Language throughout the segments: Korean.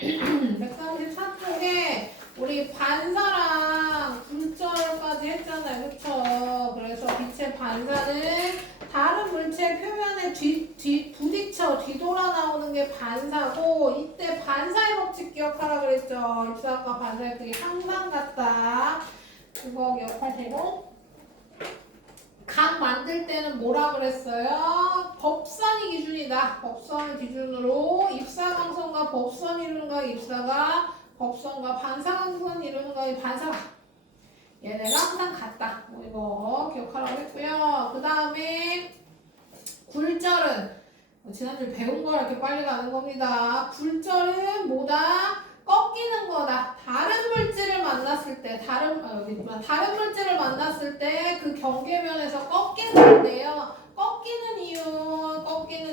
134쪽에 우리 반사랑 굴절까지 했잖아요. 그쵸? 그래서 빛의 반사는 다른 물체 표면에 부딪혀 뒤돌아 나오는 게 반사고, 이때 반사의 법칙 기억하라 그랬죠. 입사과 반사의 크기 항상 같다. 그거 기억할 테고. 각 만들 때는 뭐라 그랬어요? 법선이 기준이다. 법선을 기준으로 입사광선과 법선 이루는 각 입사가 법선과 반사광선 이루는 각이 반사가 얘네가 항상 같다. 뭐 이거 기억하라고 했고요. 그 다음에 굴절은 지난주에 배운 걸 이렇게 빨리 가는 겁니다. 굴절은 뭐다? 꺾이는 거다. 다른 물질을 만났을 때, 다른 물질을 만났을 때 그 경계면에서 꺾이는 건데요. 꺾이는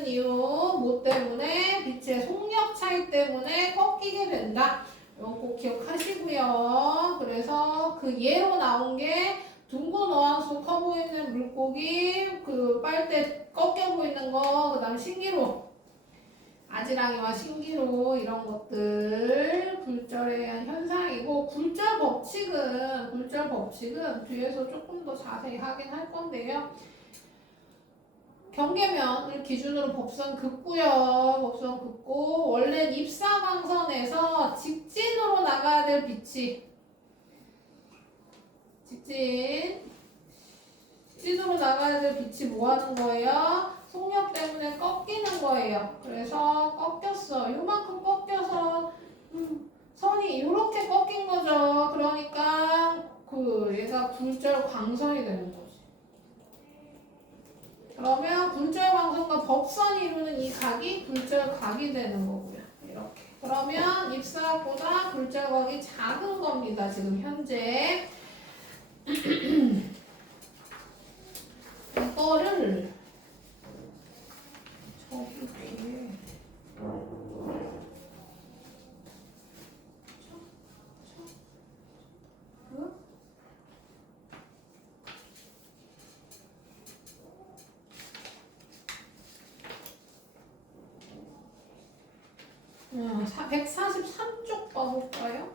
이유, 뭐 때문에? 빛의 속력 차이 때문에 꺾이게 된다. 이거 꼭 기억하시고요. 그래서 그 예로 나온 게 둥근 어항수 커 보이는 물고기, 그 빨대 꺾여 보이는 거, 그 다음에 신기루. 아지랑이와 신기루 이런 것들 굴절에 의한 현상이고, 굴절 법칙은 뒤에서 조금 더 자세히 하긴 할 건데요. 경계면을 기준으로 법선 긋고요. 법선 긋고 원래 입사광선에서 직진으로 나가야 될 빛이 직진으로 나가야 될 빛이 뭐 하는 거예요? 속력 때문에 꺾이는 거예요. 그래서 꺾였어. 요만큼 꺾여서 선이 이렇게 꺾인 거죠. 그러니까 얘가 굴절 광선이 되는 거지. 그러면 굴절 광선과 법선이 이루는 이 각이 굴절 각이 되는 거고요. 이렇게. 그러면 입사각보다 굴절 각이 작은 겁니다. 지금 현재. 이거를 저기 뒤에 143쪽 봐볼까요?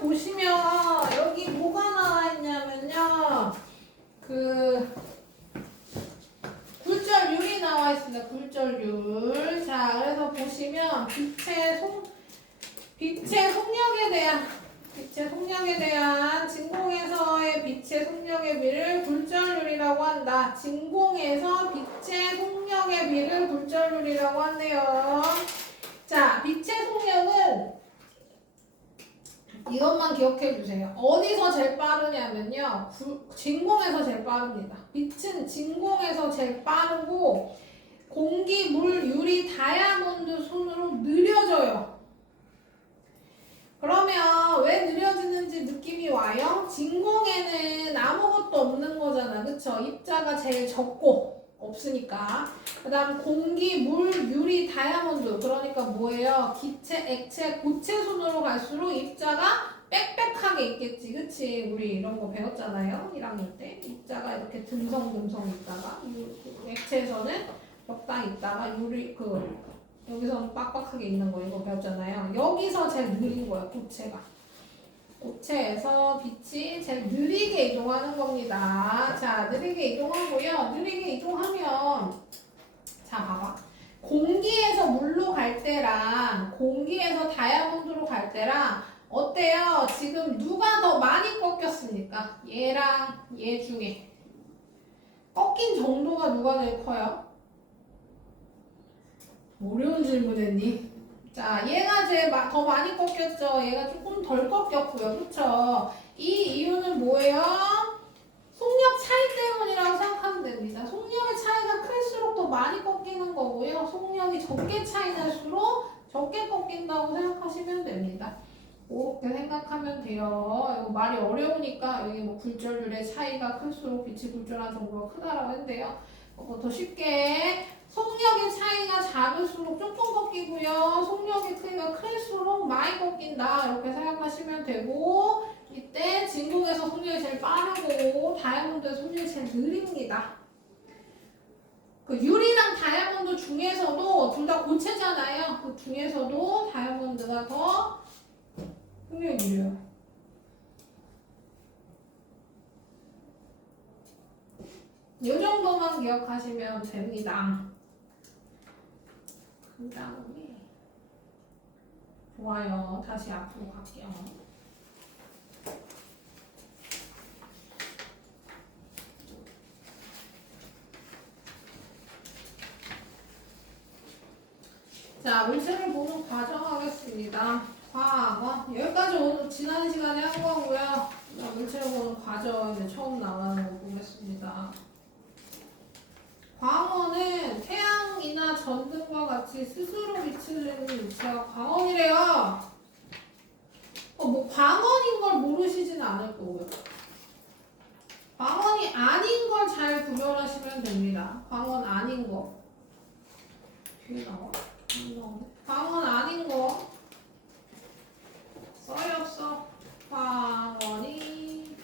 보시면 여기 뭐가 나와 있냐면요. 굴절률이 나와 있습니다. 굴절률. 자, 그래서 보시면 빛의 속력에 대한 진공에서의 빛의 속력의 비를 굴절률이라고 한다. 진공에서 빛의 속력의 비를 굴절률이라고 한대요. 자, 빛의 속력은 이것만 기억해 주세요. 어디서 제일 빠르냐면요. 진공에서 제일 빠릅니다. 빛은 진공에서 제일 빠르고 공기, 물, 유리, 다이아몬드 순으로 느려져요. 그러면 왜 느려지는지 느낌이 와요? 진공에는 아무것도 없는 거잖아. 그쵸? 입자가 제일 적고 없으니까. 그 다음 공기, 물, 유리, 다이아몬드. 그러니까 뭐예요? 기체, 액체, 고체 순으로 갈수록 입자가 빽빽하게 있겠지. 그치? 우리 이런 거 배웠잖아요. 1학년 때. 입자가 이렇게 듬성듬성 있다가 액체에서는 적당히 있다가 여기서는 빡빡하게 있는 거 이거 배웠잖아요. 여기서 제일 느린 거야. 고체에서 빛이 제일 느리게 이동하는 겁니다. 자, 느리게 이동하고요. 느리게 이동하면 자, 봐봐. 공기에서 물로 갈 때랑 공기에서 다이아몬드로 갈 때랑 어때요? 지금 누가 더 많이 꺾였습니까? 얘랑 얘 중에 꺾인 정도가 누가 제일 커요? 어려운 질문 했니? 자, 얘가 제일 더 많이 꺾였죠. 얘가 조금 덜 꺾였고요. 그쵸? 이 이유는 뭐예요? 속력 차이 때문이라고 생각하면 됩니다. 속력의 차이가 클수록 더 많이 꺾이는 거고요. 속력이 적게 차이 날수록 적게 꺾인다고 생각하시면 됩니다. 그렇게 생각하면 돼요. 이거 말이 어려우니까 여기 뭐 굴절률의 차이가 클수록 빛이 굴절하는 정도가 크다라고 했는데요. 더 쉽게 속력의 차이가 작을수록 조금 꺾이고요. 속력의 크기가 클수록 많이 꺾인다. 이렇게 생각하시면 되고 이때 진공에서 속력이 제일 빠르고 다이아몬드의 속력이 제일 느립니다. 그 유리랑 다이아몬드 중에서도 둘 다 고체잖아요. 그 중에서도 다이아몬드가 더 속력이 느려요. 이 정도만 기억하시면 됩니다. 그 다음에 좋아요. 다시 앞으로 갈게요. 자, 물체를 보는 과정 하겠습니다. 과학원. 여기까지 오늘 지난 시간에 한 거고요. 자, 물체를 보는 과정 이제 처음 나가는 거 보겠습니다. 광원은 태양이나 전등과 같이 스스로 빛을 내는 물체가 광원이래요. 뭐 광원인 걸 모르시진 않을 거고요. 광원이 아닌 걸 잘 구별하시면 됩니다. 광원 아닌 거. 뒤에 나와? 안 나오네. 광원 아닌 거. 써요, 없어? 광원이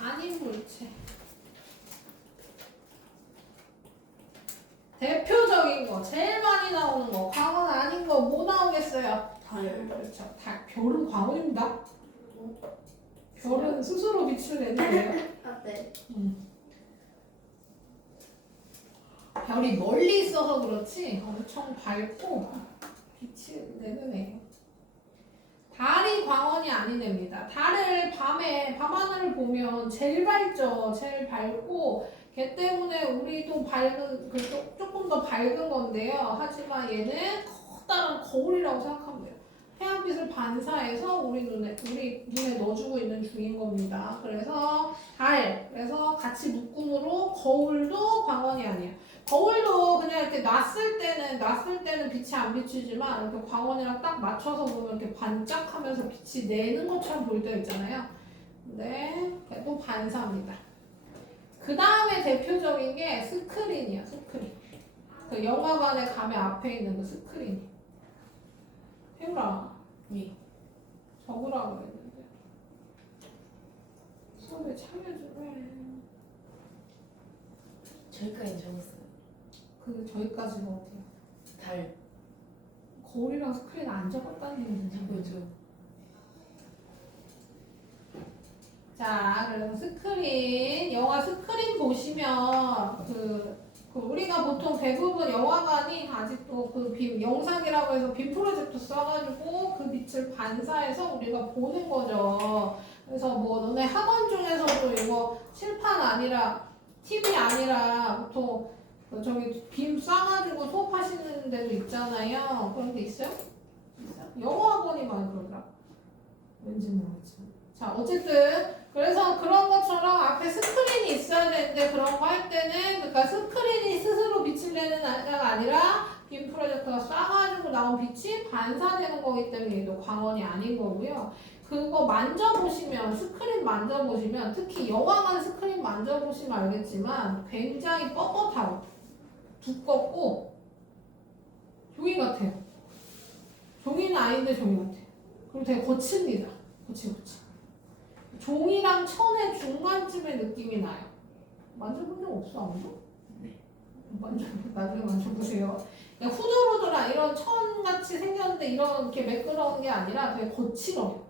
아닌 물체. 대표적인 거, 제일 많이 나오는 거, 광원 아닌 거 뭐 나오겠어요? 달. 그렇죠. 달. 별은 광원입니다. 별은 스스로 빛을 내는 거예요. 아, 네. 별이 멀리 있어서 그렇지 엄청 밝고 빛을 내는 애예요. 달이 광원이 아닌 애입니다. 달을 밤하늘을 보면 제일 밝죠. 제일 밝고 걔 때문에 우리도 밝은 조금 더 밝은 건데요. 하지만 얘는 커다란 거울이라고 생각하면 돼요. 태양빛을 반사해서 우리 눈에 넣어주고 있는 중인 겁니다. 그래서 그래서 같이 묶음으로 거울도 광원이 아니에요. 거울도 그냥 이렇게 놨을 때는 빛이 안 비추지만 이렇게 광원이랑 딱 맞춰서 보면 이렇게 반짝하면서 빛이 내는 것처럼 보일 때 있잖아요. 근데 또 반사입니다. 그 다음에 대표적인 게 스크린이야, 스크린. 그 영화관에 가면 앞에 있는 그 스크린. 해보라. 예. 적으라고 그랬는데. 수업에 참여주래. 저기까지 적었어요. 저기까지가 어때요? 달. 거울이랑 스크린 안 적었다는 얘기죠. 그죠. 자, 그래서 스크린, 영화 스크린 보시면 우리가 보통 대부분 영화관이 아직도 영상이라고 해서 빔 프로젝터 써가지고 그 빛을 반사해서 우리가 보는 거죠. 그래서 뭐 너네 학원 중에서도 이거 칠판 아니라 TV 아니라 보통 저기 빔 쏴가지고 수업하시는 데도 있잖아요. 그런 데 있어요? 영어 학원이 많이 그러더라. 왠지 모르겠지만. 자, 어쨌든 그래서 그런 것처럼 앞에 스크린이 있어야 되는데 그런 거 할 때는 그러니까 스크린이 스스로 빛을 내는 가 아니라 빔 프로젝터가 쏴가지고 나온 빛이 반사되는 거기 때문에 얘도 광원이 아닌 거고요. 그거 만져보시면 스크린 만져보시면 특히 영화관 스크린 만져보시면 알겠지만 굉장히 뻣뻣하고 두껍고 종이 같아요. 종이는 아닌데 종이 같아요. 그리고 되게 거칩니다. 거치. 종이랑 천의 중간쯤의 느낌이 나요. 만져본 적 없어 아무도? 네. 나중에 만져보세요. 그러니까 후들후들한 이런 천같이 생겼는데 이렇게 매끄러운 게 아니라 되게 거칠어요.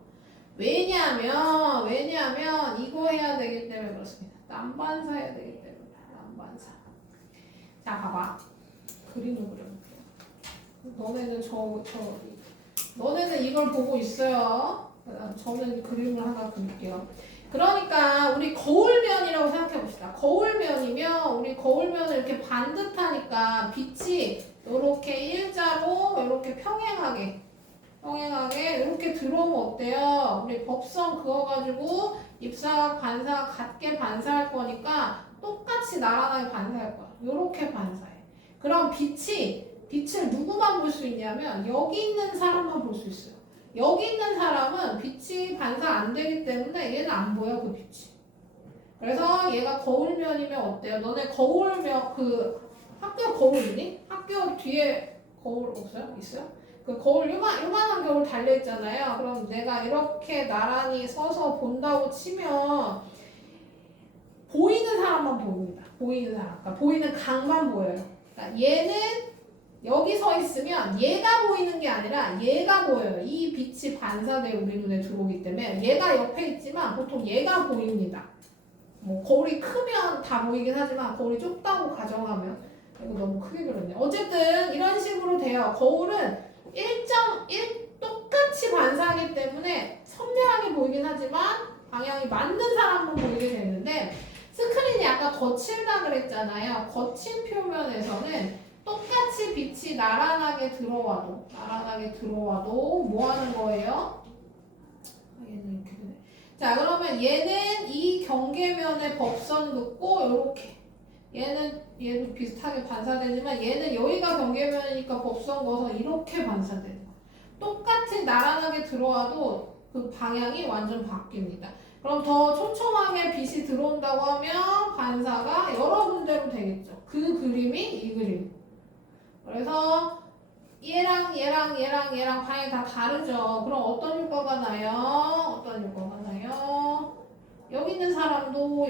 왜냐면 이거 해야 되기 때문에 그렇습니다. 난반사 해야 되기 때문에 난반사. 자, 봐봐. 그림을 그려볼게요. 너네는 이걸 보고 있어요. 저는 그림을 하나 그릴게요. 그러니까 우리 거울면이라고 생각해 봅시다. 거울면이면 우리 거울면을 이렇게 반듯하니까 빛이 이렇게 일자로 이렇게 평행하게 이렇게 들어오면 어때요? 우리 법성 그어가지고 입사각 반사각 같게 반사할 거니까 똑같이 나란하게 반사할 거야. 이렇게 반사해. 그럼 빛을 누구만 볼 수 있냐면 여기 있는 사람만 볼 수 있어요. 여기 있는 사람은 빛이 반사 안 되기 때문에 얘는 안 보여, 그 빛이. 그래서 얘가 거울면이면 어때요? 너네 거울면 학교 거울 있니? 학교 뒤에 거울 없어요? 있어요? 그 거울 요만한 거울 달려있잖아요. 그럼 내가 이렇게 나란히 서서 본다고 치면 보이는 사람만 보입니다. 보이는 사람. 그러니까 보이는 각만 보여요. 그러니까 얘는 여기 서 있으면 얘가 보이는 게 아니라 얘가 보여요. 이 빛이 반사되어 우리 눈에 들어오기 때문에 얘가 옆에 있지만 보통 얘가 보입니다. 뭐 거울이 크면 다 보이긴 하지만 거울이 좁다고 가정하면 이거 너무 크게 그렸네. 어쨌든 이런 식으로 돼요. 거울은 1.1 똑같이 반사하기 때문에 선명하게 보이긴 하지만 방향이 맞는 사람만 보이게 되는데 스크린이 아까 거칠다 그랬잖아요. 거친 표면에서는 똑같이 빛이 나란하게 들어와도 뭐 하는 거예요? 얘는 이렇게 되네. 자, 그러면 얘는 이 경계면에 법선 긋고 요렇게 얘도 비슷하게 반사되지만 얘는 여기가 경계면이니까 법선 그어서 이렇게 반사되는 거예요. 똑같이 나란하게 들어와도 그 방향이 완전 바뀝니다. 그럼 더 촘촘하게 빛이 들어온다고 하면 반사가 여러 군데로 되겠죠. 그 그림이 이 그림. 그래서 얘랑 방향이 다 다르죠. 그럼 어떤 효과가 나요? 여기 있는 사람도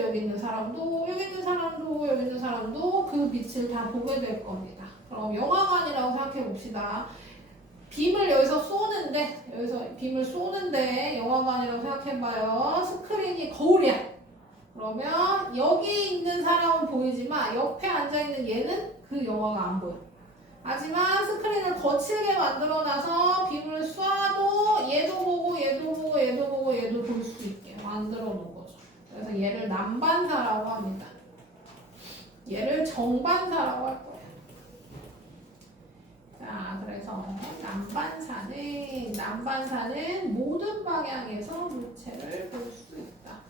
그 빛을 다 보게 될 겁니다. 그럼 영화관이라고 생각해 봅시다. 빔을 쏘는데 영화관이라고 생각해봐요. 스크린이 거울이야. 그러면 여기 있는 사람은 보이지만 옆에 앉아있는 얘는 그 영화가 안 보여. 하지만 스크린을 거칠게 만들어놔서 빔을 쏴도 얘도 보고 얘도 볼 수 있게 만들어 놓은 거죠. 그래서 얘를 남반사라고 합니다. 얘를 정반사라고 할 거예요. 자, 그래서 남반사는 모든 방향에서 물체를 볼 수 있다.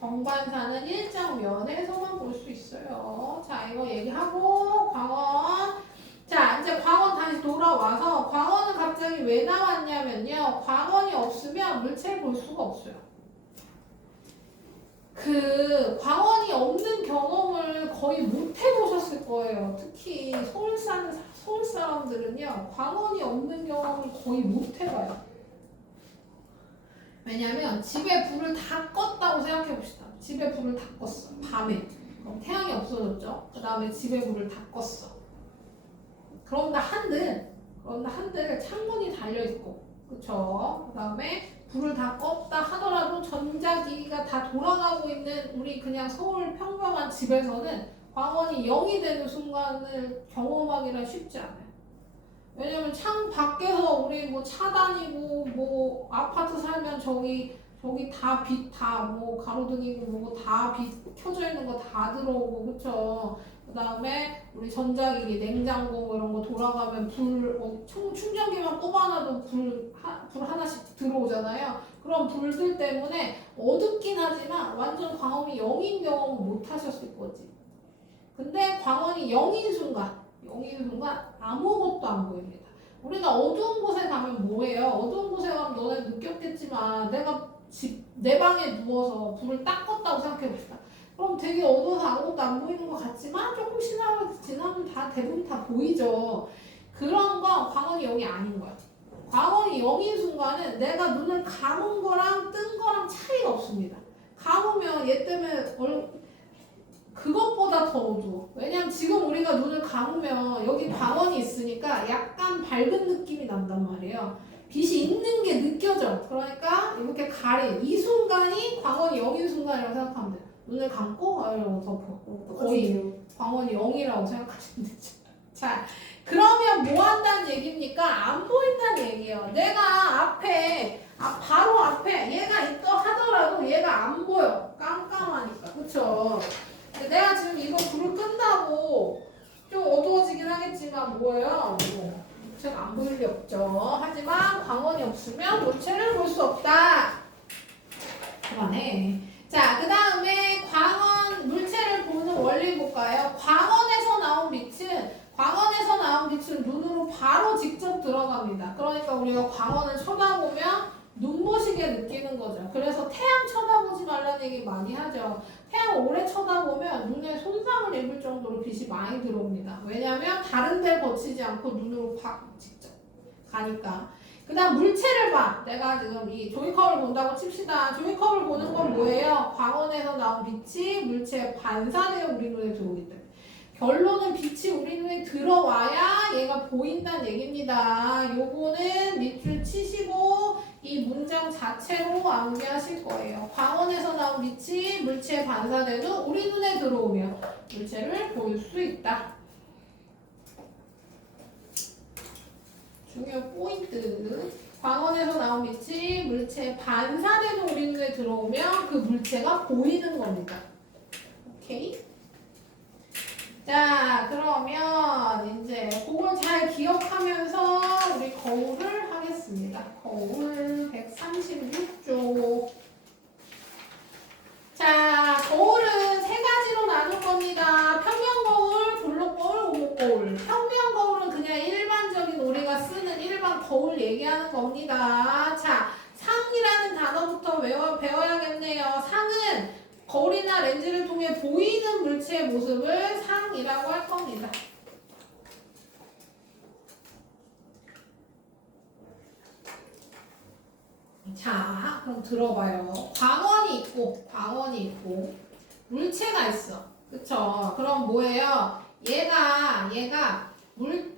정반사는 일정 면에서만 볼 수 있어요. 자, 이거 얘기하고 광원. 자, 이제 광원 다시 돌아와서 광원은 갑자기 왜 나왔냐면요. 광원이 없으면 물체를 볼 수가 없어요. 그 광원이 없는 경험을 거의 못 해보셨을 거예요. 특히 서울 사람들은요. 광원이 없는 경험을 거의 못 해봐요. 왜냐면 집에 불을 다 껐다고 생각해 봅시다. 집에 불을 다 껐어. 밤에. 그럼 태양이 없어졌죠. 그 다음에 집에 불을 다 껐어. 그런데 한들 창문이 달려있고 그쵸? 그 다음에 불을 다 껐다 하더라도 전자기기가 다 돌아가고 있는 우리 그냥 서울 평범한 집에서는 광원이 0이 되는 순간을 경험하기는 쉽지 않아요. 왜냐면 창 밖에서 우리 뭐 차 다니고 뭐 아파트 살면 저기 다 빛 다 뭐 가로등이고 뭐고 다 빛 켜져 있는 거 다 들어오고 그쵸? 그 다음에 우리 전자기기 냉장고 이런 거 돌아가면 불 충전기만 꼽아놔도 불 하나씩 들어오잖아요. 그런 불들 때문에 어둡긴 하지만 완전 광원이 0인 경험은 못 하셨을 거지. 근데 광원이 0인 순간 아무것도 안 보입니다. 우리가 어두운 곳에 가면 뭐해요? 어두운 곳에 가면 너네 느꼈겠지만 내 방에 누워서 불을 딱 껐다고 생각해봅시다. 그럼 되게 어두워서 아무것도 안 보이는 것 같지만 조금 지나면 대부분 다 보이죠. 그런 건 광원이 0이 아닌 거야. 광원이 0인 순간은 내가 눈을 감은 거랑 뜬 거랑 차이가 없습니다. 감으면 얘 때문에 그것보다 더 어두워. 왜냐면 지금 우리가 눈을 감으면 여기 광원이 있으니까 약간 밝은 느낌이 난단 말이에요. 빛이 있는 게 느껴져. 그러니까 이렇게 가린 이 순간이 광원이 0인 순간이라고 생각하면 돼요. 눈을 감고 이러고 덮어. 거의 광원이 0이라고 생각하시면 되죠. 자, 그러면 뭐 한다는 얘기입니까? 안 보인다는 얘기예요. 내가 바로 앞에 얘가 있다 하더라도 얘가 안 보여. 깜깜하니까. 그쵸? 내가 지금 이거 불을 끈다고 좀 어두워지긴 하겠지만 뭐예요? 물체가 안 보일 리 없죠. 하지만 광원이 없으면 물체를 볼 수 없다. 그만해. 자, 그 다음에 물체를 보는 원리 볼까요? 광원에서 나온 빛은 눈으로 바로 직접 들어갑니다. 그러니까 우리가 광원을 쳐다보면 눈부시게 느끼는 거죠. 그래서 태양 쳐다보지 말라는 얘기 많이 하죠. 태양 오래 쳐다보면 눈에 손상을 입을 정도로 빛이 많이 들어옵니다. 왜냐면 다른 데 거치지 않고 눈으로 팍 직접 가니까. 그 다음 물체를 봐. 내가 지금 이 종이컵을 본다고 칩시다. 종이컵을 보는 건 뭐예요? 광원에서 나온 빛이 물체에 반사되어 우리 눈에 들어오기 때문에. 결론은 빛이 우리 눈에 들어와야 얘가 보인다는 얘기입니다. 요거는 밑줄 치시고 이 문장 자체로 암기하실 거예요. 광원에서 나온 빛이 물체에 반사돼도 우리 눈에 들어오면 물체를 볼 수 있다. 중요 포인트. 광원에서 나온 빛이 물체에 반사돼도 우리 눈에 들어오면 그 물체가 보이는 겁니다. 오케이? 자, 그러면 이제 그걸 잘 기억하면서 우리 거울을 하겠습니다. 거울 136쪽. 자, 거울은 세 가지로 나눌 겁니다. 평면 거울, 블록 거울, 오목 거울. 평면 거울은 그냥 일반적인 우리가 쓰는 일반 거울 얘기하는 겁니다. 자, 상이라는 단어부터 배워야겠네요. 상은 거울이나 렌즈를 통해 보이는 물체의 모습을 상이라고 할 겁니다. 자, 그럼 들어봐요. 광원이 있고, 물체가 있어. 그쵸? 그럼 뭐예요? 얘가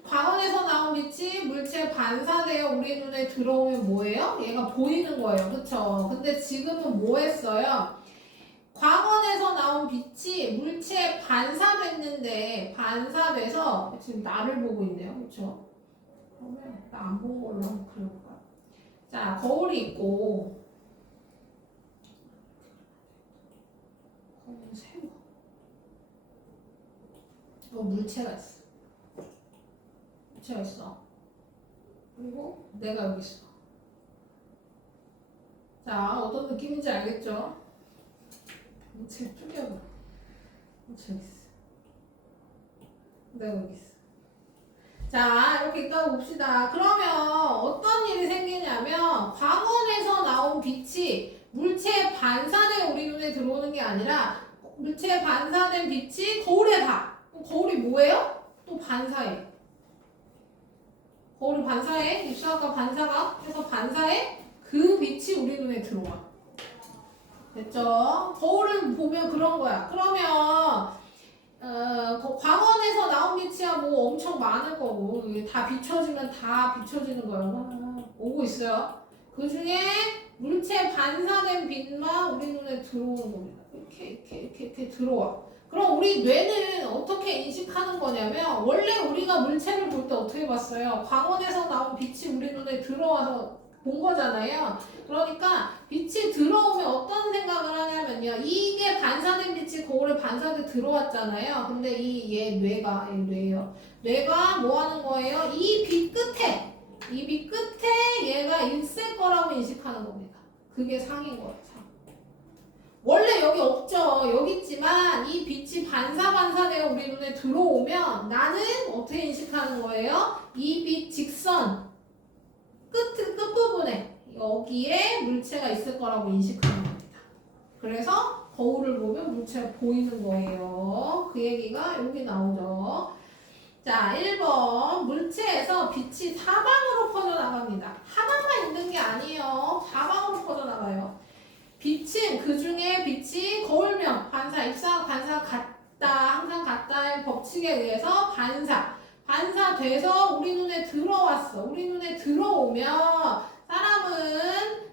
광원에서 나온 빛이 물체에 반사되어 우리 눈에 들어오면 뭐예요? 얘가 보이는 거예요. 그쵸? 근데 지금은 뭐 했어요? 광원에서 나온 빛이 물체에 반사됐는데 반사돼서 지금 나를 보고 있네요. 그렇죠? 그러면 나 안 본 걸로 한번 그려볼까? 자, 거울이 있고 거울 세모 물체가 있어. 물체가 있어. 그리고 내가 여기 있어. 자, 어떤 느낌인지 알겠죠? 물체 쪼개봐. 물체 있어. 내가 여기 있어. 자, 이렇게 있다고 봅시다. 그러면 어떤 일이 생기냐면 광원에서 나온 빛이 물체에 반사돼 우리 눈에 들어오는 게 아니라 물체에 반사된 빛이 거울에 닿아. 거울이 뭐예요? 또 반사해. 거울이 반사해. 입사각과 반사각 해서 반사해. 그 빛이 우리 눈에 들어와. 됐죠? 거울을 보면 그런 거야. 그러면 광원에서 나온 빛이야 뭐 엄청 많을 거고 다 비춰지면 다 비춰지는 거야. 오고 있어요. 그 중에 물체 반사된 빛만 우리 눈에 들어오는 겁니다. 이렇게 들어와. 그럼 우리 뇌는 어떻게 인식하는 거냐면 원래 우리가 물체를 볼 때 어떻게 봤어요? 광원에서 나온 빛이 우리 눈에 들어와서 본 거잖아요. 그러니까 빛이 들어오면 어떤 생각을 하냐면요. 이게 반사된 빛이 거울에 반사돼 들어왔잖아요. 근데 얘 뇌예요. 뇌가 뭐 하는 거예요? 이 빛 끝에 얘가 있을 거라고 인식하는 겁니다. 그게 상인 거예요. 상. 원래 여기 없죠. 여기 있지만 이 빛이 반사되어 우리 눈에 들어오면 나는 어떻게 인식하는 거예요? 이 빛 직선 끝부분에 여기에 물체가 있을 거라고 인식하는 겁니다. 그래서 거울을 보면 물체가 보이는 거예요. 그 얘기가 여기 나오죠. 자, 1번 물체에서 빛이 사방으로 퍼져나갑니다. 하나만 있는 게 아니에요. 사방으로 퍼져나가요. 빛은 그 중에 빛이 거울면 반사, 입사각 반사 같다, 항상 같다의 법칙에 의해서 반사돼서 우리 눈에 들어왔어. 우리 눈에 들어오면 사람은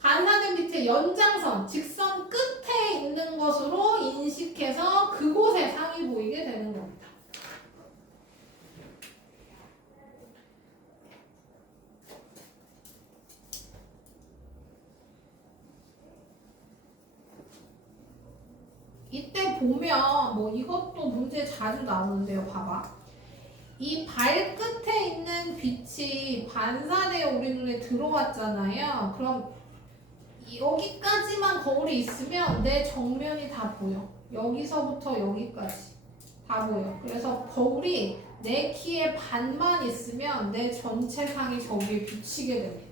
반사된 빛의 연장선, 직선 끝에 있는 것으로 인식해서 그곳에 상이 보이게 되는 겁니다. 이때 보면 뭐 이것도 문제 자주 나오는데요. 봐봐. 이 발끝에 있는 빛이 반사되어 우리 눈에 들어왔잖아요. 그럼 여기까지만 거울이 있으면 내 정면이 다 보여. 여기서부터 여기까지 다 보여. 그래서 거울이 내 키의 반만 있으면 내 전체 상이 저기에 비치게 됩니다.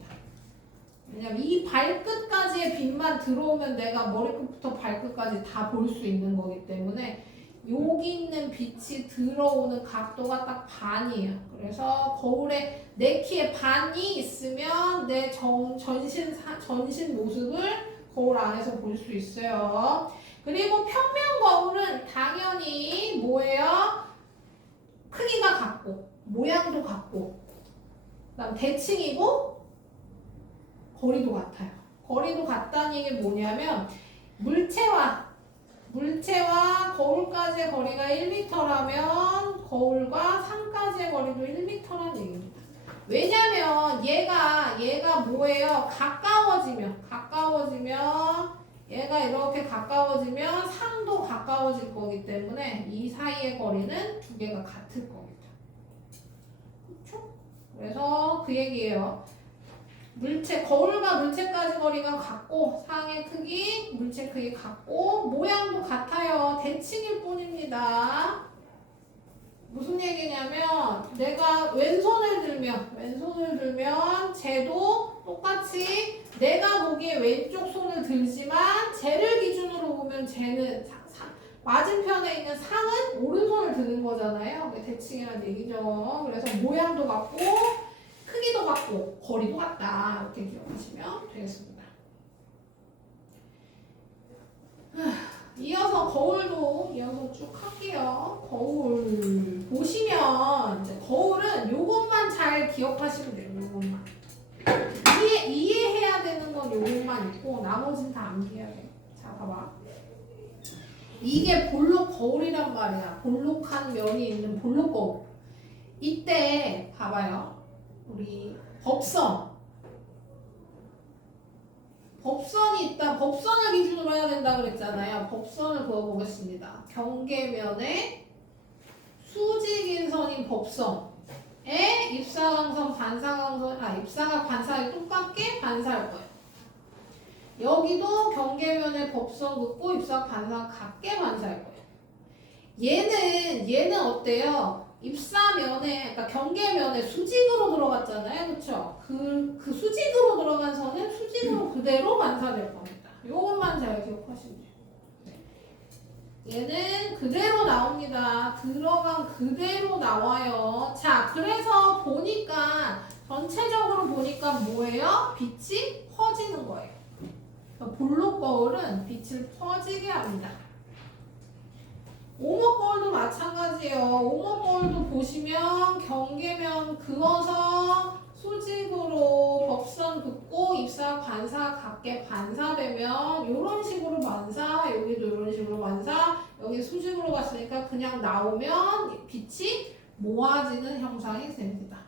왜냐면 이 발끝까지의 빛만 들어오면 내가 머리끝부터 발끝까지 다 볼 수 있는 거기 때문에 여기 있는 빛이 들어오는 각도가 딱 반이에요. 그래서 거울에 내 키에 반이 있으면 내 전신 모습을 거울 안에서 볼 수 있어요. 그리고 평면 거울은 당연히 뭐예요? 크기가 같고 모양도 같고 그다음 대칭이고 거리도 같아요. 거리도 같다는 얘기 뭐냐면 물체와 거울까지의 거리가 1m라면 거울과 상까지의 거리도 1m라는 얘기입니다. 왜냐면 얘가 뭐예요? 가까워지면 얘가 이렇게 가까워지면 상도 가까워질 거기 때문에 이 사이의 거리는 두 개가 같을 겁니다. 그렇죠? 그래서 그 얘기예요. 거울과 물체까지 거리가 같고 상의 크기, 물체 크기 같고 모양도 같아요. 대칭일 뿐입니다. 무슨 얘기냐면 내가 왼손을 들면 쟤도 똑같이 내가 보기에 왼쪽 손을 들지만 쟤를 기준으로 보면 쟤는 맞은편에 있는 상은 오른손을 드는 거잖아요. 그게 대칭이라는 얘기죠. 그래서 모양도 같고 크기도 같고 거리도 같다. 이렇게 기억하시면 되겠습니다. 이어서 거울도 이어서 쭉 할게요. 거울 보시면 이제 거울은 요것만 잘 기억하시면 돼요. 요것만 이해해야 되는 건 요것만 있고 나머지는 다 암기해야 돼요. 자 봐봐. 이게 볼록 거울이란 말이야. 볼록한 면이 있는 볼록 거울. 이때 봐봐요. 우리 법선이 있다. 법선을 기준으로 해야 된다 그랬잖아요. 법선을 그어보겠습니다. 경계면에 수직인 선인 법선에 입사광선, 반사광선, 입사각, 반사각이 똑같게 반사할 거예요. 여기도 경계면에 법선 긋고 입사각, 반사각 같게 반사할 거예요. 얘는 어때요? 입사면에, 그러니까 경계면에 수직으로 들어갔잖아요. 그쵸? 그 수직으로 들어간 선은 수직으로 그대로 반사될 겁니다. 요것만 잘 기억하시면 돼요. 얘는 그대로 나옵니다. 들어간 그대로 나와요. 자, 그래서 보니까, 전체적으로 보니까 뭐예요? 빛이 퍼지는 거예요. 그러니까 볼록 거울은 빛을 퍼지게 합니다. 오목 거울도 마찬가지예요. 오목 거울도 보시면 경계면 그어서 수직으로 법선 긋고 입사 반사 같게 반사되면 이런 식으로 반사, 여기도 이런 식으로 반사, 여기 수직으로 갔으니까 그냥 나오면 빛이 모아지는 형상이 됩니다.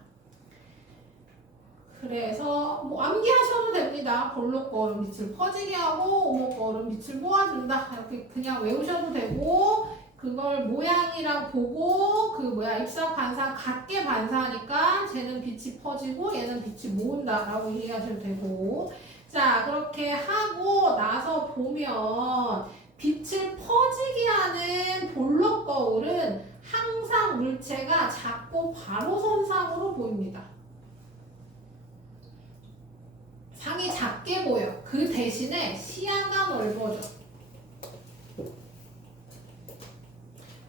그래서 뭐 암기하셔도 됩니다. 볼록 거울은 빛을 퍼지게 하고 오목 거울은 빛을 모아준다. 이렇게 그냥 외우셔도 되고 그걸 모양이랑 보고 입사 반사 같게 반사하니까 쟤는 빛이 퍼지고 얘는 빛이 모은다 라고 이해하셔도 되고 자 그렇게 하고 나서 보면 빛을 퍼지게 하는 볼록 거울은 항상 물체가 작고 바로선상으로 보입니다. 상이 작게 보여. 그 대신에 시야가 넓어져.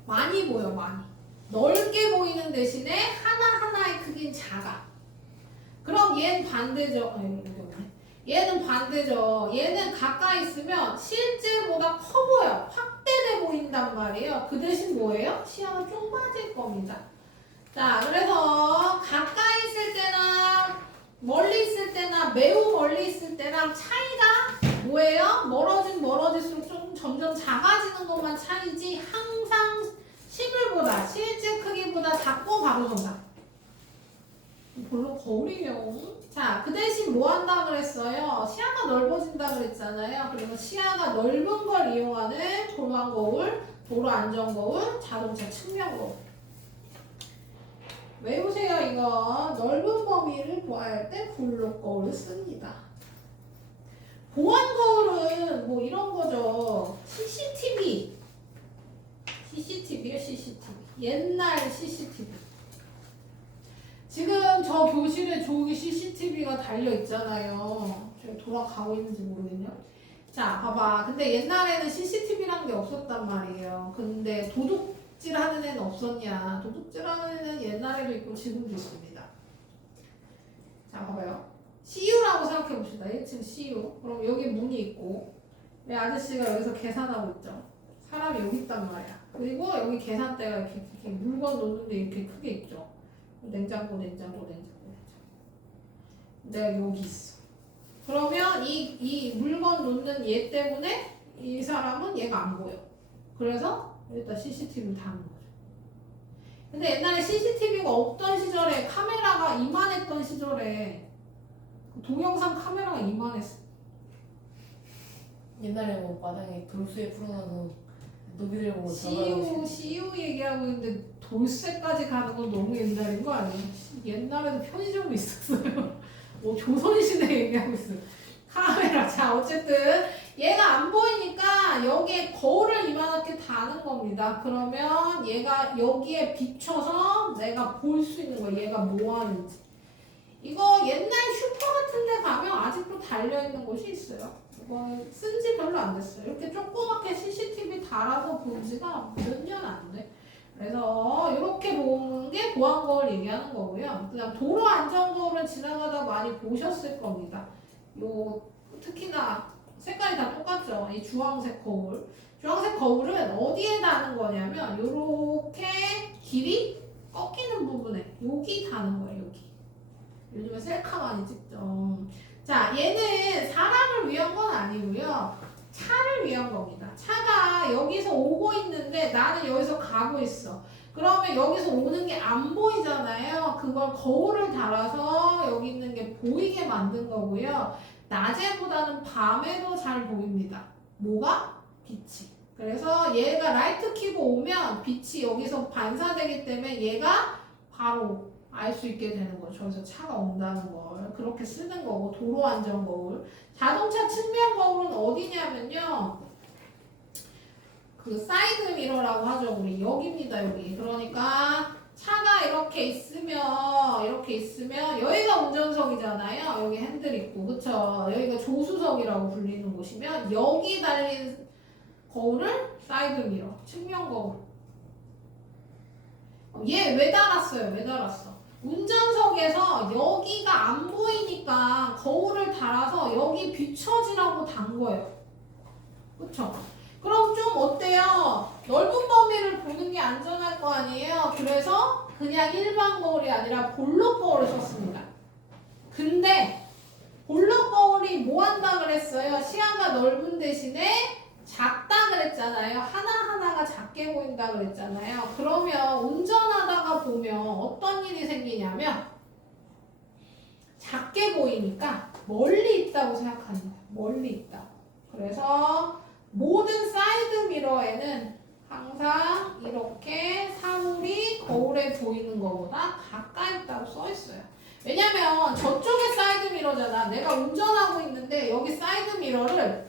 많이 보여, 많이. 넓게 보이는 대신에 하나하나의 크기는 작아. 그럼 얘는 반대죠. 얘는 반대죠. 얘는 가까이 있으면 실제보다 커 보여. 확대돼 보인단 말이에요. 그 대신 뭐예요? 시야가 좁아질 겁니다. 자, 그래서 가까이 있을 때나 멀리 있을 때나 매우 멀리 있을 때랑 차이가 뭐예요? 멀어질수록 조금 점점 작아지는 것만 차이지 항상 실물보다 실제 크기보다 작고 바로 선다. 별로 거울이에요. 자, 그 대신 뭐 한다 그랬어요? 시야가 넓어진다 그랬잖아요. 그래서 시야가 넓은 걸 이용하는 도로안 거울, 도로 안전 거울, 자동차 측면 거울. 외우세요 이거. 넓은 범위를 구할 때 볼록 거울을 씁니다. 보안 거울은 뭐 이런 거죠. CCTV요, CCTV. 옛날 CCTV. 지금 저 교실에 저기 CCTV가 달려 있잖아요. 제가 돌아가고 있는지 모르겠네요. 자, 봐봐. 근데 옛날에는 CCTV라는 게 없었단 말이에요. 근데 도둑질 하는 애는 없었냐? 도둑질 하는 애는 옛날에도 있고 지금도 있습니다. 자, 봐봐요. CU라고 생각해 봅시다. 1층 CU. 그럼 여기 문이 있고, 내 아저씨가 여기서 계산하고 있죠. 사람이 여기 있단 말이야. 그리고 여기 계산대가 이렇게 물건 놓는데 이렇게 크게 있죠. 냉장고. 내가 여기 있어. 그러면 이 물건 놓는 얘 때문에 이 사람은 얘가 안 보여. 그래서 여기다 CCTV를 다는 거죠. 근데 옛날에 CCTV가 없던 시절에 카메라가 이만했던 시절에 동영상 카메라가 이만했어. 옛날에 뭐 마당에 돌수에 풀어놔서 노비들 보고 들어가고 CU 얘기하고 있는데 돌쇠까지 가는 건 너무 옛날인 거 아니에요? 옛날에도 편의점이 있었어요. 뭐 조선시대 얘기하고 있어요. 카메라. 자, 어쨌든 얘가 안 보이니까 여기에 거울을 이만하게 다는 겁니다. 그러면 얘가 여기에 비춰서 내가 볼 수 있는 거야. 얘가 뭐 하는지. 이거 옛날 슈퍼 같은 데 가면 아직도 달려있는 곳이 있어요. 이거는 쓴 지 별로 안 됐어요. 이렇게 조그맣게 CCTV 달아서 본 지가 몇 년 안 돼. 그래서 이렇게 보는 게 보안거울 얘기하는 거고요. 그다음 도로 안전거울은 지나가다 많이 보셨을 겁니다. 요 특히나 색깔이 다 똑같죠. 이 주황색 거울. 주황색 거울은 어디에 다는 거냐면 요렇게 길이 꺾이는 부분에 여기 다는 거예요. 여기. 요즘에 셀카 많이 찍죠. 자, 얘는 사람을 위한 건 아니고요. 차를 위한 겁니다. 차가 여기서 오고 있는데 나는 여기서 가고 있어. 그러면 여기서 오는 게 안 보이잖아요. 그걸 거울을 달아서 여기 있는 게 보이게 만든 거고요. 낮에보다는 밤에도 잘 보입니다. 뭐가? 빛이. 그래서 얘가 라이트 켜고 오면 빛이 여기서 반사되기 때문에 얘가 바로 알 수 있게 되는 거죠. 저기서 차가 온다는 걸 그렇게 쓰는 거고. 도로 안전 거울. 자동차 측면 거울은 어디냐면요. 그 사이드 미러라고 하죠. 우리 여기입니다. 여기. 그러니까 차가 이렇게 있으면 여기가 운전석이잖아요. 여기 핸들 있고, 그쵸? 여기가 조수석이라고 불리는 곳이면 여기 달린 거울을 사이드 미러, 측면 거울. 얘 왜 달았어요? 왜 달았어? 운전석에서 여기가 안 보이니까 거울을 달아서 여기 비춰지라고 단 거예요. 그쵸? 그럼 좀 어때요? 넓은 범위를 보는 게 안전할 거 아니에요? 그래서 그냥 일반 거울이 아니라 볼록 거울을 썼습니다. 근데 볼록 거울이 뭐 한다 그랬어요? 시야가 넓은 대신에 작다 그랬잖아요. 하나하나가 작게 보인다 그랬잖아요. 그러면 운전하다가 보면 어떤 일이 생기냐면 작게 보이니까 멀리 있다고 생각하는 거예요. 멀리 있다. 그래서 모든 사이드 미러에는 항상 이렇게 사물이 거울에 보이는 것보다 가까이 있다고 써 있어요. 왜냐면 저쪽에 사이드 미러잖아. 내가 운전하고 있는데 여기 사이드 미러를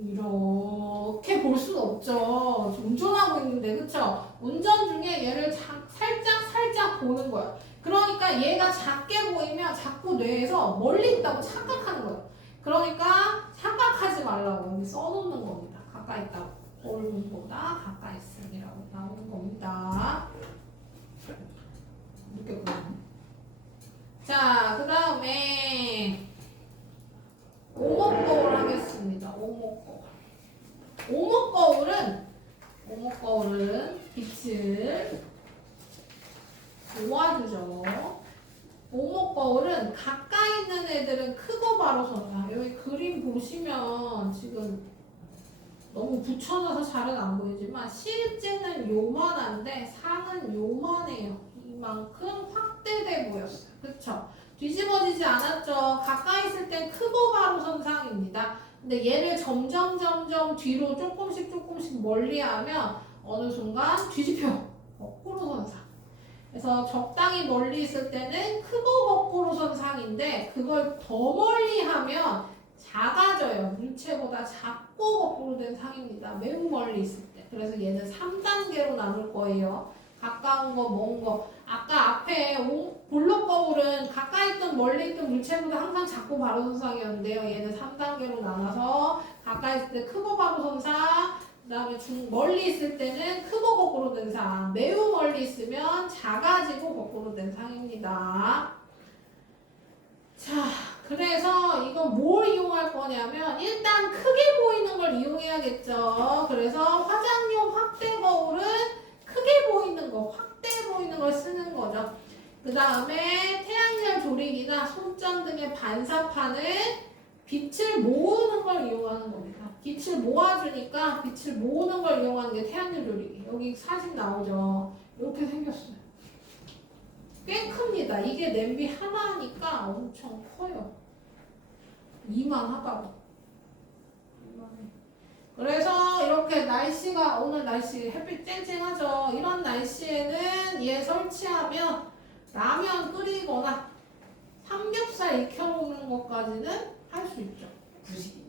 이렇게 볼 수는 없죠. 운전하고 있는데, 그쵸? 운전 중에 얘를 살짝 보는 거야. 그러니까 얘가 작게 보이면 자꾸 뇌에서 멀리 있다고 착각하는 거예요. 그러니까 착각하지 말라고 여기 써놓는 겁니다. 가까이 있다고. 거울보다 가까이 있음이라고 나오는 겁니다. 이렇게 보면. 자, 그 다음에 오목거울 하겠습니다. 오목거울은 빛을 도와주죠. 오목거울은 가까이 있는 애들은 크고 바로 선다. 여기 그림 보시면 지금 너무 붙여놔서 잘은 안 보이지만 실제는 요만한데 상은 요만해요. 이만큼 확대돼 보였어요. 그쵸? 뒤집어지지 않았죠? 가까이 있을 땐 크고 바로 선 상입니다. 근데 얘를 점점 뒤로 조금씩 멀리하면 어느 순간 뒤집혀. 거꾸로 선 상. 그래서 적당히 멀리 있을 때는 크고 거꾸로 선 상인데 그걸 더 멀리 하면 작아져요. 물체보다 작고 거꾸로 된 상입니다. 매우 멀리 있을 때. 그래서 얘는 3단계로 나눌 거예요. 가까운 거, 먼 거. 아까 앞에 볼록 거울은 멀리 있던 물체보다 항상 작고 바로 손상이었는데요. 얘는 3단계로 나눠서 가까이 있을 때 크고 바로 손상, 그 다음에 멀리 있을 때는 크고 거꾸로 된 상, 매우 멀리 있으면 작아지고 거꾸로 된 상입니다. 자, 그래서 이거 뭘 이용할 거냐면 일단 크게 보이는 걸 이용해야겠죠. 그래서 화장용 확대 거울은 크게 보이는 거, 확대 보이는 걸 쓰는 거죠. 그 다음에 태양열 조리기나 손전 등의 반사판은 빛을 모으는 걸 이용하는 겁니다. 빛을 모아주니까 빛을 모으는 걸 이용하는 게 태양열 조리기. 여기 사진 나오죠. 이렇게 생겼어요. 꽤 큽니다. 이게 냄비 하나니까 엄청 커요. 이만하다고. 그래서 이렇게 날씨가 오늘 날씨 햇빛 쨍쨍하죠. 이런 날씨에는 얘 설치하면 라면 끓이거나 삼겹살 익혀 먹는 것까지는 할 수 있죠. 굳이.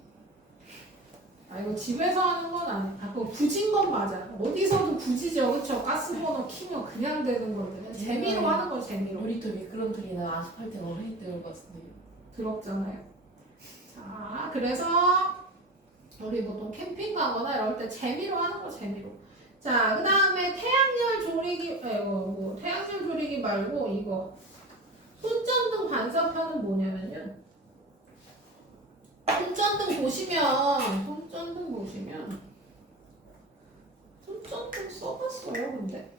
아 이거 집에서 하는 건 아니야. 그거 굳인 건 맞아. 어디서도 굳이죠, 그렇죠? 가스버너 키면 그냥 되는 건데 재미로 하는 거 재미로. 놀이터 미끄럼틀이나 아스팔트가 많이 뜨는 것 같은데. 더럽잖아요. 자, 그래서 우리 보통 캠핑 가거나 이럴 때 재미로 하는 거 재미로. 자, 그 다음에 태양열 조리기, 태양열 조리기 말고 이거 손전등 반사판은 뭐냐면요. 손전등 보시면 손전등 써봤어요, 근데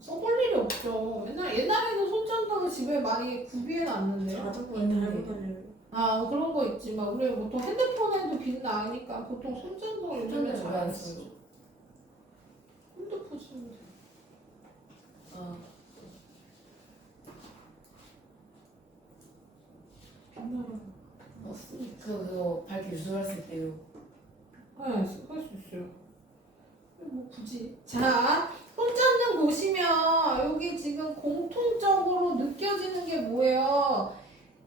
써볼 일이 없죠. 옛날에는 손전등을 집에 많이 구비해 놨는데요. 자전거에 달고 다녀요. 아 그런 거 있지만 우리 보통 핸드폰에도 빛 나니까 보통 손전등을 요즘에 손전등 잘 왜안 안 써요? 쓰죠. 핸드폰 쓰면 돼. 아, 빛나는 그거 밝게 유술했을 때요. 네, 할 수 있어요. 뭐 굳이. 자, 손전등 보시면 여기 지금 공통적으로 느껴지는 게 뭐예요?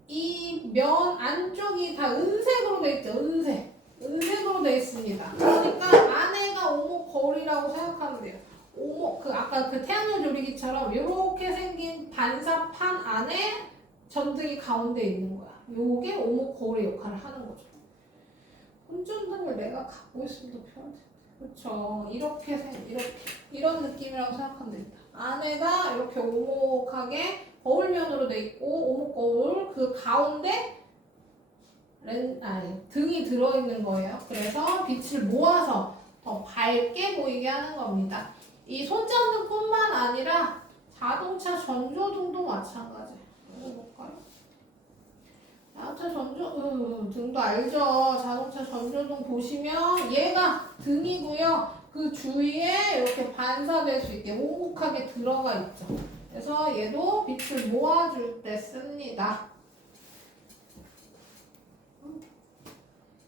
이 면 안쪽이 다 은색으로 돼 있죠. 은색으로 돼 있습니다. 그러니까 안에가 오목 거울이라고 생각하면 돼요. 오목 아까 그 태양열 조리기처럼 이렇게 생긴 반사판 안에 전등이 가운데 있는 거야. 요게 오목 거울의 역할을 하는 거죠. 손전등을 내가 갖고 있으면 더 편할 텐데. 그렇죠. 이런 느낌이라고 생각하면 됩니다. 안에가 이렇게 오목하게 거울면으로 돼 있고 오목 거울 그 가운데 등이 들어있는 거예요. 그래서 빛을 모아서 더 밝게 보이게 하는 겁니다. 이 손전등뿐만 아니라 자동차 전조등도 마찬가지예요. 볼까요? 자동차 등도 알죠? 자동차 전조등 보시면 얘가 등이고요. 그 주위에 이렇게 반사될 수 있게 오목하게 들어가 있죠. 그래서 얘도 빛을 모아줄 때 씁니다.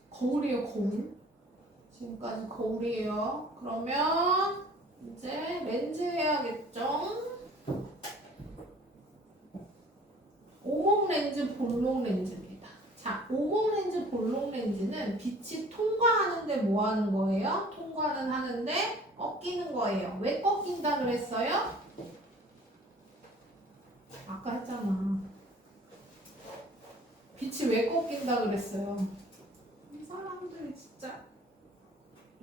거울이에요, 거울. 지금까지 거울이에요. 그러면 이제 렌즈 해야겠죠? 오목 렌즈, 볼록 렌즈입니다. 자, 오목 렌즈, 볼록 렌즈는 빛이 통과하는데 뭐 하는 거예요? 통과는 하는데 꺾이는 거예요. 왜 꺾인다 그랬어요? 아까 했잖아. 빛이 왜 꺾인다 그랬어요? 이 사람들이 진짜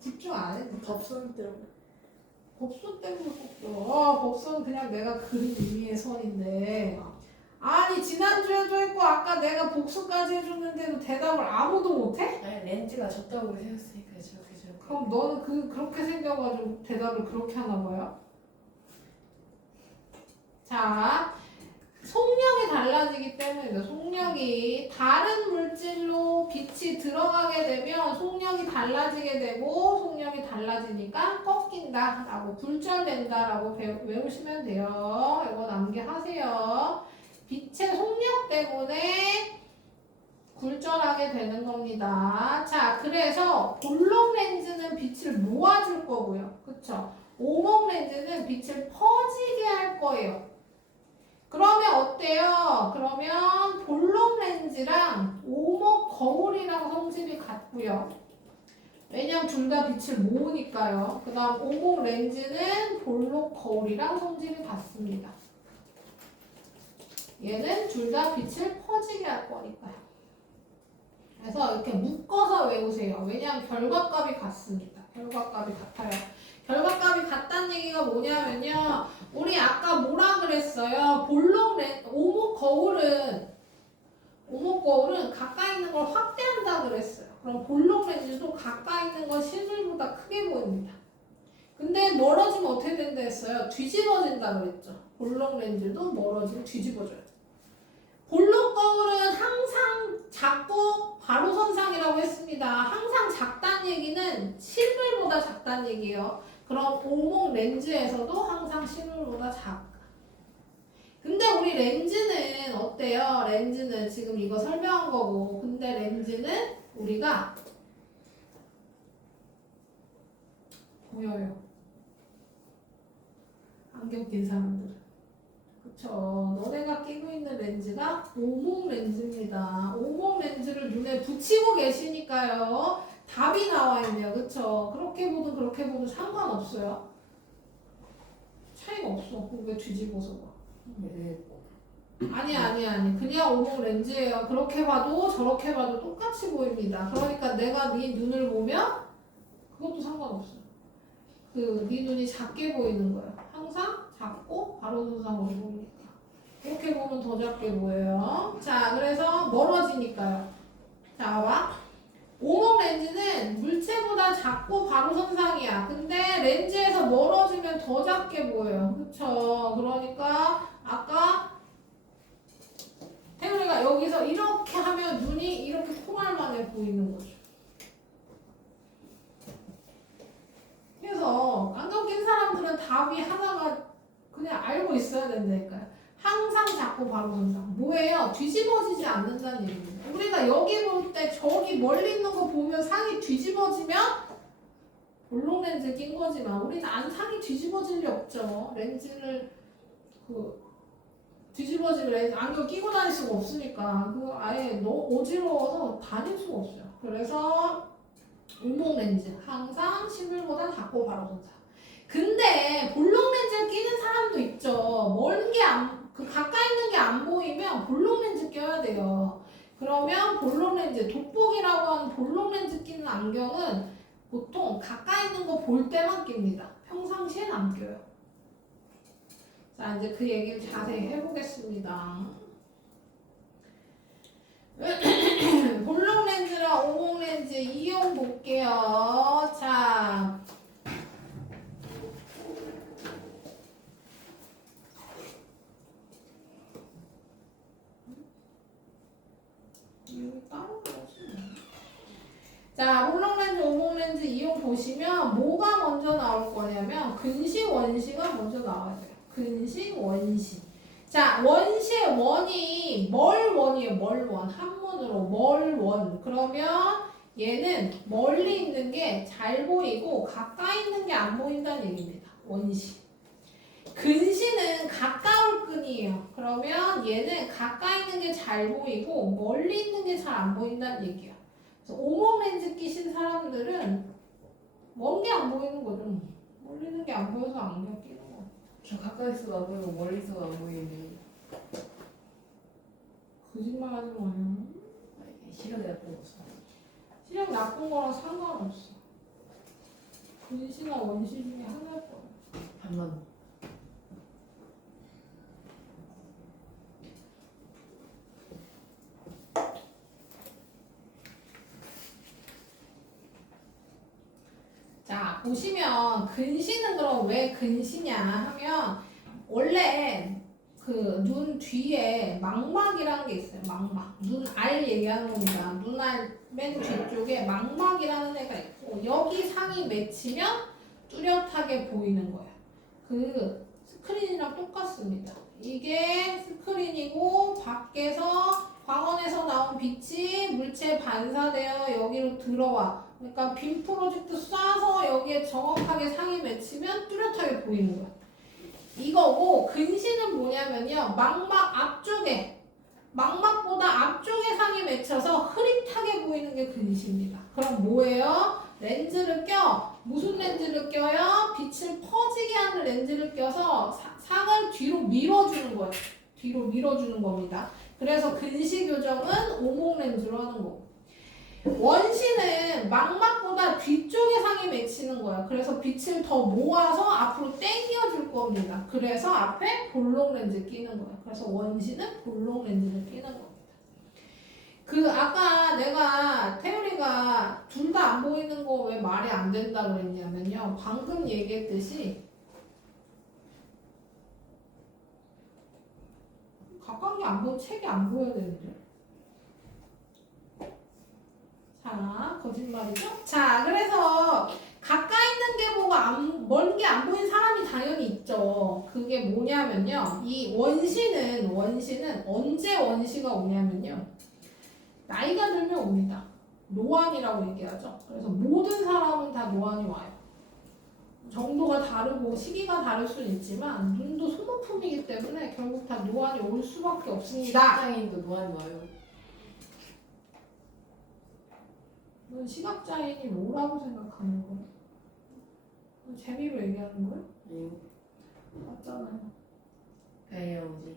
집중 안 해. 법선 때문에. 법선 때문에 꺾여. 법선은 그냥 내가 그린 의미의 선인데. 아니 지난주에도 했고 아까 내가 복수까지 해줬는데도 대답을 아무도 못해? 아니 렌즈가 졌다고 생각했으니까 저렇게. 그럼 너는 그렇게 생겨가지고 대답을 그렇게 하나 봐요? 자, 속력이 달라지기 때문에 속력이 다른 물질로 빛이 들어가게 되면 속력이 달라지게 되고 속력이 달라지니까 꺾인다라고 굴절된다라고 외우시면 돼요. 이거 남겨하세요. 빛의 속력 때문에 굴절하게 되는 겁니다. 자, 그래서 볼록 렌즈는 빛을 모아줄 거고요. 그쵸? 오목 렌즈는 빛을 퍼지게 할 거예요. 그러면 어때요? 그러면 볼록 렌즈랑 오목 거울이랑 성질이 같고요. 왜냐면 둘 다 빛을 모으니까요. 그 다음 오목 렌즈는 볼록 거울이랑 성질이 같습니다. 얘는 둘 다 빛을 퍼지게 할 거니까요. 그래서 이렇게 묶어서 외우세요. 왜냐하면 결과값이 같습니다. 결과값이 같아요. 결과값이 같다는 얘기가 뭐냐면요. 우리 아까 뭐라 그랬어요? 오목거울은 가까이 있는 걸 확대한다 그랬어요. 그럼 볼록 렌즈도 가까이 있는 건 실물보다 크게 보입니다. 근데 멀어지면 어떻게 된다 했어요? 뒤집어진다 그랬죠. 볼록 렌즈도 멀어지면 뒤집어져요. 볼록 거울은 항상 작고 바로 선상이라고 했습니다. 항상 작다는 얘기는 실물보다 작다는 얘기예요. 그럼 오목 렌즈에서도 항상 실물보다 작다. 근데 우리 렌즈는 어때요? 렌즈는 지금 이거 설명한 거고, 근데 렌즈는 우리가 보여요. 안경 낀 사람들은. 그쵸. 너네가 끼고 있는 렌즈가 오목 렌즈입니다. 오목 렌즈를 눈에 붙이고 계시니까요. 답이 나와 있네요. 그쵸. 그렇게 보든 그렇게 보든 상관없어요. 차이가 없어. 왜 뒤집어서 봐. 아니. 그냥 오목 렌즈예요. 그렇게 봐도 저렇게 봐도 똑같이 보입니다. 그러니까 내가 네 눈을 보면 그것도 상관없어요. 네 눈이 작게 보이는 거예요. 항상 작고 바로 선상으로 보이니까. 이렇게 보면 더 작게 보여요. 자, 그래서 멀어지니까요. 자, 봐봐. 오목 렌즈는 물체보다 작고 바로 선상이야. 근데 렌즈에서 멀어지면 더 작게 보여요. 그쵸? 그러니까 아까 태우리가 여기서 이렇게 하면 눈이 이렇게 콩알만해 보이는 거죠. 그래서 안경 낀 사람들은 답이 하나가 그냥 알고 있어야 된다니까요. 항상 작고 바로 선상. 뭐예요? 뒤집어지지 않는다는 얘기입니다. 우리가 여기 볼 때 저기 멀리 있는 거 보면 상이 뒤집어지면 볼록 렌즈 낀 거지만 우리는 상이 뒤집어질 리 없죠. 렌즈를 뒤집어지는 렌즈 안경 끼고 다닐 수가 없으니까 그거 아예 너무 어지러워서 다닐 수가 없어요. 그래서 오목 렌즈 항상 실물보다 작고 바로 선상. 근데 볼록 렌즈 끼는 사람도 있죠. 가까이 있는 게 안 보이면 볼록 렌즈 껴야 돼요. 그러면 볼록 렌즈, 돋보기라고 하는 볼록 렌즈 끼는 안경은 보통 가까이 있는 거 볼 때만 낍니다. 평상시엔 안 껴요. 자, 이제 그 얘기를 자세히 해보겠습니다. 볼록 렌즈랑 오목 렌즈 이용 볼게요. 자. 자, 볼록 렌즈, 오목 렌즈 이용 보시면 뭐가 먼저 나올 거냐면 근식, 원시가 먼저 나와야 돼요. 근식, 원시. 자, 원시의 원이 멀원이에요. 멀원. 한문으로 멀원. 그러면 얘는 멀리 있는 게 잘 보이고 가까이 있는 게 안 보인다는 얘기입니다. 원시. 근시는 가까울 끈이에요. 그러면 얘는 가까이 있는 게 잘 보이고 멀리 있는 게 잘 안 보인다는 얘기예요. 그래서 오목 렌즈 끼신 사람들은 먼 게 안 보이는 거죠. 멀리 있는 게 안 보여서 안경 끼는 거. 저 가까이서도 안 보이고 멀리서도 안 보이네. 거짓말 하지 마요. 시력이 나쁜 거죠. 시력 나쁜 거랑 상관없어. 근시나 원시 중에 하나일 거예요. 반만. 자, 보시면 근시는 그럼 왜 근시냐 하면 원래 그 눈 뒤에 망막이라는 게 있어요. 망막. 눈알 얘기하는 겁니다. 눈알 맨 뒤쪽에 망막이라는 애가 있고 여기 상이 맺히면 뚜렷하게 보이는 거예요. 그 스크린이랑 똑같습니다. 이게 스크린이고 밖에서 광원에서 나온 빛이 물체에 반사되어 여기로 들어와. 그러니까 빔 프로젝트 쏴서 여기에 정확하게 상이 맺히면 뚜렷하게 보이는 거야. 이거고 근시는 뭐냐면요. 망막 앞쪽에 망막보다 앞쪽에 상이 맺혀서 흐릿하게 보이는 게 근시입니다. 그럼 뭐예요? 렌즈를 껴. 무슨 렌즈를 껴요? 빛을 퍼지게 하는 렌즈를 껴서 상을 뒤로 밀어주는 거예요. 뒤로 밀어주는 겁니다. 그래서 근시 교정은 오목 렌즈로 하는 거고. 원시는 망막보다 뒤쪽에 상이 맺히는 거야. 그래서 빛을 더 모아서 앞으로 당겨줄 겁니다. 그래서 앞에 볼록 렌즈 끼는 거야. 그래서 원시는 볼록 렌즈를 끼는 겁니다. 그 아까 내가 태율이가 둘 다 안 보이는 거 왜 말이 안 된다 그랬냐면요. 방금 얘기했듯이 가까운 게 안 보면 책이 안 보여야 되는데. 자, 거짓말이죠? 자, 그래서 가까이 있는 게 보고 먼 게 안 보이는 사람이 당연히 있죠. 그게 뭐냐면요. 이 원시는 언제 원시가 오냐면요. 나이가 들면 옵니다. 노안이라고 얘기하죠. 그래서 모든 사람은 다 노안이 와요. 정도가 다르고 시기가 다를 수는 있지만 눈도 소모품이기 때문에 결국 다 노안이 올 수밖에 없습니다. 시각장애인도 노안이 와요. 넌 시각장애인이 뭐라고 생각하는 거야? 넌 재미로 얘기하는 거야? 아니요. 맞잖아요. 그냥 뭐지?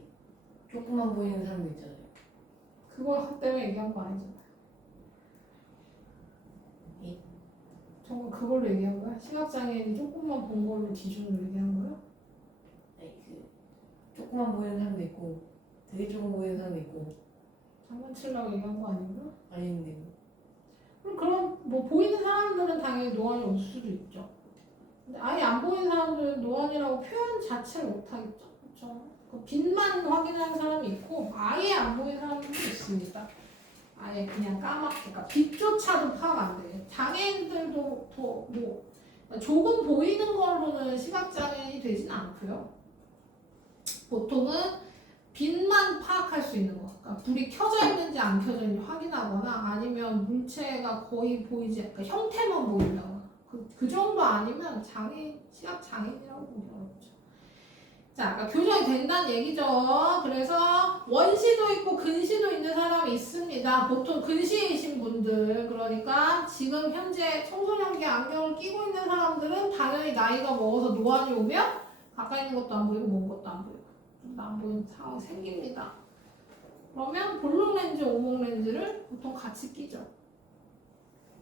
조금만 보이는 사람도 있잖아요. 그거 때문에 얘기한 거 아니잖아요. 예? 정말 그걸로 얘기한 거야? 시각장애인이 조금만 본 걸로 기준으로 얘기한 거야? 아니 그 조금만 보이는 사람도 있고 되게 조금 보이는 사람도 있고 장난치려고 얘기한 거 아닌가? 아닌데 그럼 뭐 보이는 사람들은 당연히 노안이 올 수도 있죠. 근데 아예 안 보이는 사람들은 노안이라고 표현 자체를 못 하겠죠. 그렇죠? 그 빛만 확인하는 사람이 있고 아예 안 보이는 사람도 있습니다. 아예 그냥 까맣게, 그러니까 빛조차도 파악 안 돼. 장애인들도 뭐 조금 보이는 걸로는 시각장애인이 되진 않고요. 보통은 빛만 파악할 수 있는 거. 그러니까 불이 켜져 있는지 안 켜져 있는지 확인하거나 아니면 물체가 거의 보이지, 그러니까 형태만 보인다거나 그 정도 아니면 시각장애인이라고 보기 어렵죠. 자, 그러니까 교정이 된다는 얘기죠. 그래서 원시도 있고 근시도 있는 사람이 있습니다. 보통 근시이신 분들, 그러니까 지금 현재 청소년기 안경을 끼고 있는 사람들은 당연히 나이가 먹어서 노안이 오면 가까이 있는 것도 안 보이고 먼 것도 안 보이고 안 보이는 상황이 생깁니다. 그러면 볼록 렌즈, 오목 렌즈를 보통 같이 끼죠.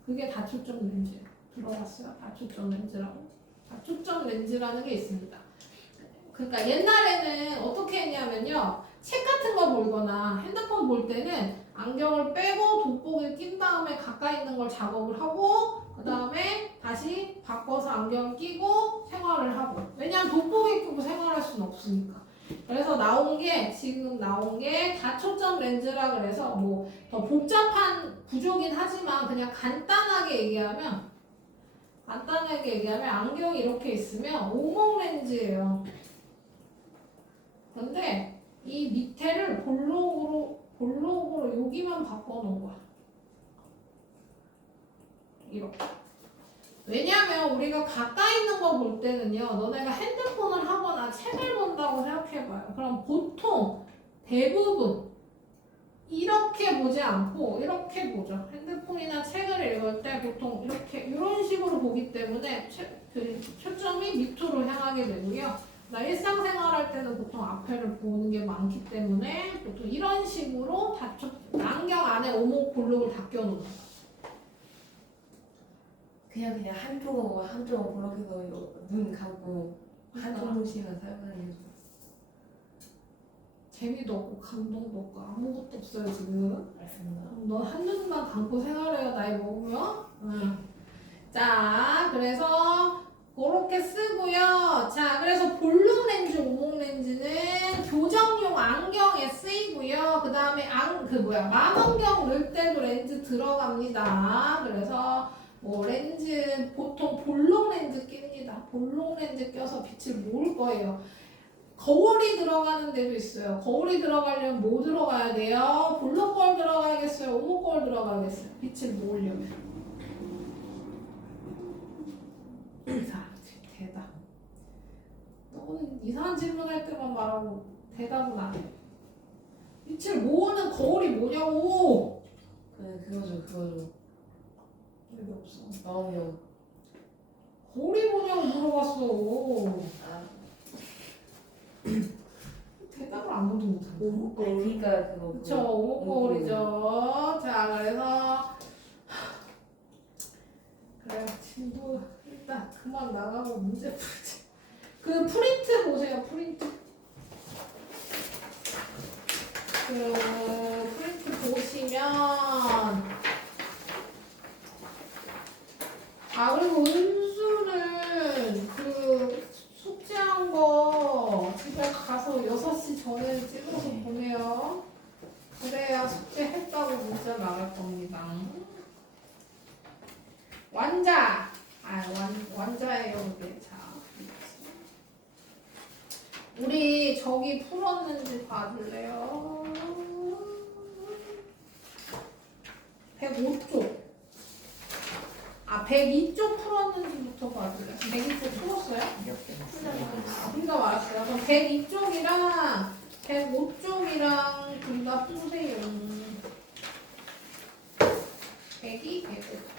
그게 다초점 렌즈예요. 들어봤어요? 다초점 렌즈라고. 다초점 렌즈라는 게 있습니다. 그러니까 옛날에는 어떻게 했냐면요. 책 같은 거 보거나 핸드폰 볼 때는 안경을 빼고 돋보기를 낀 다음에 가까이 있는 걸 작업을 하고 그 다음에 다시 바꿔서 안경을 끼고 생활을 하고, 왜냐하면 돋보기 끼고 생활할 수는 없으니까. 그래서 지금 나온 게 다초점 렌즈라 그래서 뭐 더 복잡한 구조긴 하지만 그냥 간단하게 얘기하면 안경이 이렇게 있으면 오목 렌즈예요. 근데 이 밑에를 볼록으로 여기만 바꿔놓은 거야. 이렇게. 왜냐면 우리가 가까이 있는 거 볼 때는요, 너네가 핸드폰을 하거나 책을 본다고 생각해봐요. 그럼 보통 대부분 이렇게 보지 않고 이렇게 보죠. 핸드폰이나 책을 읽을 때 보통 이런 식으로 보기 때문에 그 초점이 밑으로 향하게 되고요. 일상생활할 때는 보통 앞에를 보는 게 많기 때문에 보통 이런 식으로 안경 안에 오목 볼록을 다 껴놓는 거예요. 그냥 한쪽은 볼록해서 이거 눈 감고 한쪽씩만 사용하는 게 재미도 없고 감동도 없고 아무것도 없어요 지금. 맞습니다. 너 한눈만 감고 생활해요 나이 먹으면. 자, 그래서 그렇게 쓰고요. 자, 그래서 볼록 렌즈, 오목 렌즈는 교정용 안경에 쓰이고요. 그 다음에 망원경 넣을 때도 렌즈 들어갑니다. 그래서 렌즈 보통 볼록 렌즈 낍니다. 볼록 렌즈 껴서 빛을 모을 거예요. 거울이 들어가는 데도 있어요. 거울이 들어가려면 뭐 들어가야 돼요? 볼록 거울 들어가야겠어요? 오목 거울 들어가야겠어요? 빛을 모으려면. 대답. 너는 이상한 질문할 때만 말하고 대답은 안 해. 빛을 모으는 거울이 뭐냐고. 그거죠. 여기 없어. 망원경. 거울이 뭐냐고 물어봤어. 아 대답을 아무도 못하네. 오목거. 그러니까 그거. 그쵸, 오목거울이죠. 자, 그래서 그래, 친구 일단 그만 나가고 문제 풀자. 그 프린트 보세요, 프린트. 그 프린트 보시면 그리고 은수는 그 숙제한 거 집에 가서 6시 전에 찍어서 보내요. 그래야 숙제 했다고 문자 나갈 겁니다. 완자! 완자예요, 이게. 자. 우리 저기 풀었는지 봐줄래요? 105쪽. 102쪽 풀었는지부터 봐줄래요? 102쪽 풀었어요? 그러니까 말았어요. 그럼 102쪽이랑 105쪽이랑 둘 다 푸세요. 102, 105.